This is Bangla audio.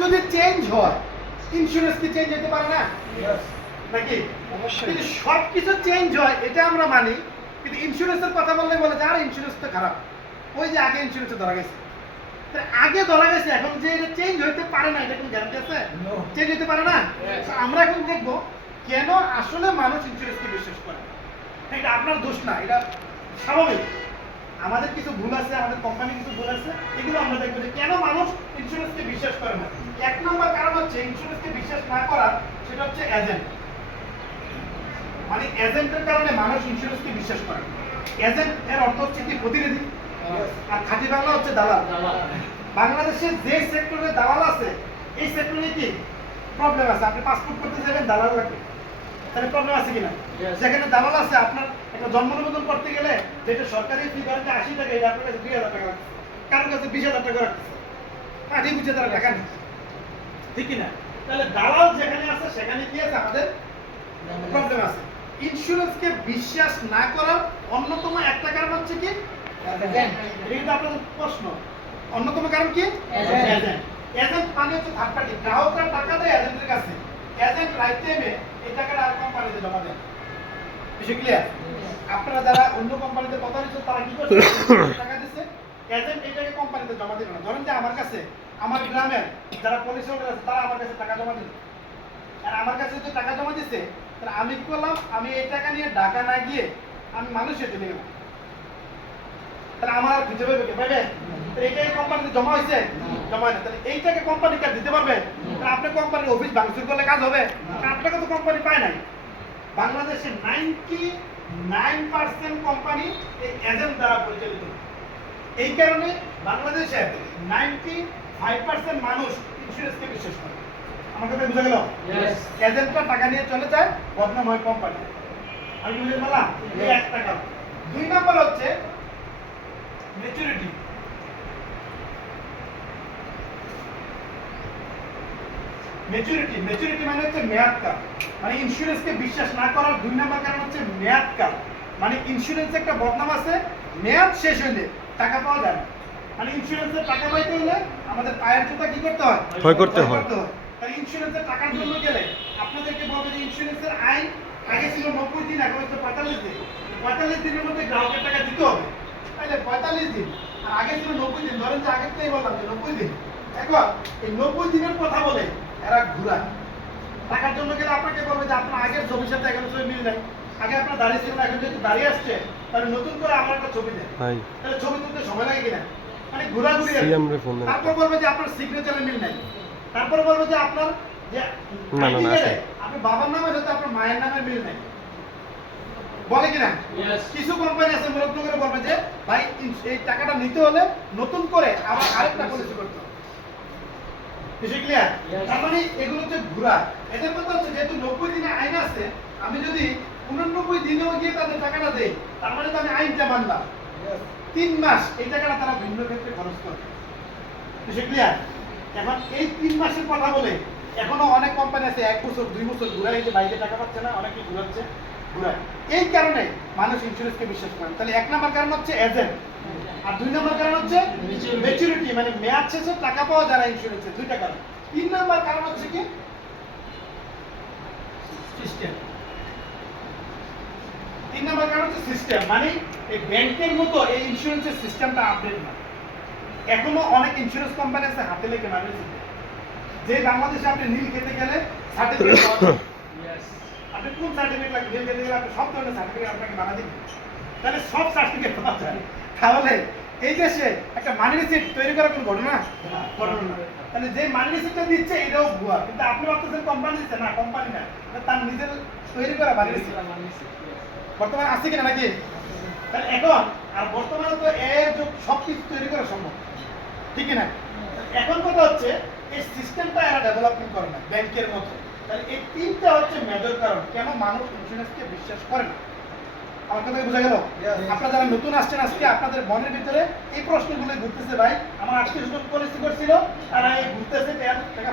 যদি চেঞ্জ হয় ইন্স্যুরেন্স কি চেঞ্জ হতে পারে না নাকি? অবশ্যই সব কিছু চেঞ্জ হয় এটা আমরা মানি, কিন্তু ইন্স্যুরেন্সের কথা বললে বলে যে আর ইন্স্যুরেন্স তো খারাপ, ওই যে আগে ইন্স্যুরেন্সে ধরা গেছে, আগে ধরা গেছে, এখন যে এটা চেঞ্জ হতে পারে না এটা কোনো গ্যারান্টি আছে? চেঞ্জ হতে পারে না। আমরা এখন দেখব কেন আসলে মানুষ ইন্স্যুরেন্সকে বিশ্বাস করে। এটা আপনার দোষ না, এটা স্বাভাবিক। আমাদের কিছু ভুল আছে, আমাদের কোম্পানি কিছু ভুল আছে, এগুলো আমরা দেখবো যে কেন মানুষ ইন্স্যুরেন্সকে বিশ্বাস করে না। এক নম্বর কারণ হচ্ছে ইন্স্যুরেন্সকে বিশ্বাস না করার, সেটা হচ্ছে এজেন্ট। মানে এজেন্টের কারণে মানুষ ইন্স্যুরেন্সকে বিশ্বাস করে। এজেন্ট এর অর্থ হচ্ছে কি? প্রতিনিধি। আর খাঁটি বাংলা হচ্ছে দালাল। বাংলাদেশে যে সেক্টরে দালাল আছে, এই সেক্টরে কি প্রবলেম আছে? আপনি পাসপোর্ট করতে যাবেন, দালাল লাগবে, তাহলে প্রবলেম আছে কিনা? যেখানে দালাল আছে, আপনার একটা জন্ম নিবন্ধন করতে গেলে যেটা সরকারি ফি ধরেন 80 টাকা, এটা আপনার কাছে 2000 টাকা লাগছে, কারোর কাছে 20,000 টাকা রাখছে, কাঠি বুঝে তারা টাকা নিচ্ছে, ঠিক কিনা? তাহলে দালাল যেখানে আছে সেখানে কি আছে? আমাদের প্রবলেম আছে। ইন্স্যুরেন্সকে বিশ্বাস না করার অন্যতম একটা কারণ হচ্ছে কি? এজেন্ট। এটা কিন্তু আপনাদের প্রশ্ন। অন্যতম কারণ কি? এজেন্ট। এজেন্ট মানে হচ্ছে থার্ড পার্টি। গ্রাহকরা টাকা দেয় এজেন্টের কাছে, এজেন্ট রাইট টাইমে এই টাকাটা আর কোম্পানিতে জমা দেয়। বিষয় ক্লিয়ার? আপনারা যারা অন্য কোম্পানিতে কথা দিচ্ছেন তারা কি করছে? টাকা দিচ্ছে, এজেন্ট এটাকে কোম্পানিতে জমা দিবে না। ধরেন যে আমার কাছে, আমার গ্রামের যারা পলিসি হোল্ডার আছে তারা আমার কাছে টাকা জমা দিল, আর আমার কাছে যে টাকা জমা দিচ্ছে, তাহলে আমি কি করলাম? আমি এই টাকা নিয়ে ঢাকা না গিয়ে আমি মানুষের দিতে গেলাম, তাহলে আমার দিতে পারবে কে? পাইবে? এইটাকে কোম্পানিতে জমা হয়েছে, জমা হয় না, তাহলে এইটাকে কোম্পানি কার দিতে পারবে? আপনার কোম্পানির অফিস ভাঙচুর করলে কাজ হবে? আপনাকে তো কোম্পানি পায় নাই। বাংলাদেশে 99% কোম্পানি এই এজেন্ট দ্বারা পরিচালিত। এই কারণে বাংলাদেশে 95% মানুষ ইন্স্যুরেন্সকে বিশ্বাস করে। আমার কথা বুঝা গেল? এজেন্টরা টাকা নিয়ে চলে যায়, বদনাম হয় কোম্পানি। আমি বুঝতে পারলাম? এই একটা কারণ। 2 নাম্বার হচ্ছে ম্যাচুরিটি। ম্যাচুরিটি মানে হচ্ছে মেয়াদকাল। মানে ইন্স্যুরেন্সকে বিশ্বাস না করার 2 নাম্বার কারণ হচ্ছে মেয়াদকাল। মানে ইন্স্যুরেন্সে একটা বদনাম আছে, মেয়াদ শেষ হইলে টাকা পাওয়া যায় না। মানে ইন্স্যুরেন্সের টাকা পাইতে হলে আমাদের পায়ের জুতা কি করতে হয়? ভয় করতে হয়। তাহলে ইন্স্যুরেন্সের টাকার জন্য গেলে আপনাদেরকে বলবে যে ইন্স্যুরেন্সের আইন আগে ছিল 90 দিন, এখন হচ্ছে 45 দিন। 45 দিনের মধ্যে গ্রাহকের টাকা দিতে হবে। তাহলে 45 দিন, আর আগে ছিল 90 দিন। ধরেন যে আগের থেকে বললাম যে 90 দিন। এখন এই 90 দিনের কথা বলে এরা ঘুরায়। টাকার জন্য গেলে আপনাকে বলবে যে আপনার আগের ছবির সাথে এখন ছবি মিল নাই, আগে আপনার দাঁড়িয়ে ছিল না, এখন যেহেতু দাঁড়িয়ে আসছে তাহলে নতুন করে আমার একটা ছবি দেন। তাহলে ছবি তুলতে সময় লাগে কিনা? মানে ঘোরাঘুরি। তারপর বলবে যে আপনার সিগনেচারে মিল নাই, তারপর বলবে যে আপনার যে আপনি বাবার নামের সাথে আপনার মায়ের নামের মিল নাই, বলে কিনা? কিছু কোম্পানি আছে মূলত করে বলবে যে ভাই এই টাকাটা নিতে হলে নতুন করে আবার আরেকটা পলিসি করতে হবে। ক্লিয়ার? তার মানে এগুলো হচ্ছে ঘুরা। এদের কথা হচ্ছে যেহেতু 90 দিনে আইন আছে, আমি যদি 89 দিনেও গিয়ে তাদের টাকাটা দেই, তার মানে তো আমি আইনটা মানলাম। 3 মাস এই টাকাটা তারা ভিন্ন ক্ষেত্রে খরচ করবে। ক্লিয়ার? এখন এই 3 মাসের কথা বলে এখনো অনেক কোম্পানি আছে 1 বছর 2 বছর ঘুরাই, যে বাইরে টাকা পাচ্ছে না, অনেকে ঘুরাচ্ছে, ঘুরায়। এই কারণে মানুষ ইন্স্যুরেন্সকে বিশ্বাস করে। তাহলে 1 নাম্বার কারণ হচ্ছে এজেন্ট, আর 2 নাম্বার কারণ হচ্ছে ম্যাচুরিটি, মানে মেয়াদ শেষে টাকা পাওয়া যায় না ইন্স্যুরেন্সে। 2টা কারণ। 3 নাম্বার কারণ হচ্ছে কি? সিস্টেম। 3 নাম্বার কারণ হচ্ছে সিস্টেম। মানে এই ব্যাংকের মতো এই ইন্স্যুরেন্সের সিস্টেমটা আপডেট না। এখনো অনেক ইন্স্যুরেন্স কোম্পানি আছে হাতে লেখে মানুষ, যে বাংলাদেশে আপনি নীল খেতে গেলে সার্টিফিকেট পাওয়া যায়। আপনি কোন সার্টিফিকেট লাগবে? নীল খেতে গেলে আপনি সব ধরনের সার্টিফিকেট আপনাকে বানা দিবেন, তাহলে সব সার্টিফিকেট পাওয়া যায়। তাহলে এই দেশে একটা মানি রিসিপ্ট তৈরি করার কোনো ঘটনা না। তাহলে যে মানি রিসিপ্টটা দিচ্ছে এটাও ভুয়া, কিন্তু আপনি ভাবতেছেন কোম্পানি দিচ্ছে, না কোম্পানি না, তার নিজের তৈরি করা মানি রিসিপ্ট। বর্তমানে আছে কিনা নাকি? তাহলে এখন আর বর্তমানে তো এর যুগ, সব কিছু তৈরি করা সম্ভব, ঠিক না? এখন কথা হচ্ছে এই সিস্টেমটা এরা ডেভেলপমেন্ট করে না ব্যাংকের মতো। তাহলে এই 3টা হচ্ছে মেজর কারণ কেন মানুষ ইন্স্যুরেন্সকে বিশ্বাস করে না। আমার কথা বোঝা গেল? আপনারা যারা নতুন আসছেন আজকে, আপনাদের মনের ভিতরে এই প্রশ্নগুলো ঘুরতেছে, ভাই আমার 28 জন পলিসি করছিল, তারা এই ঘুরতেছে টাকা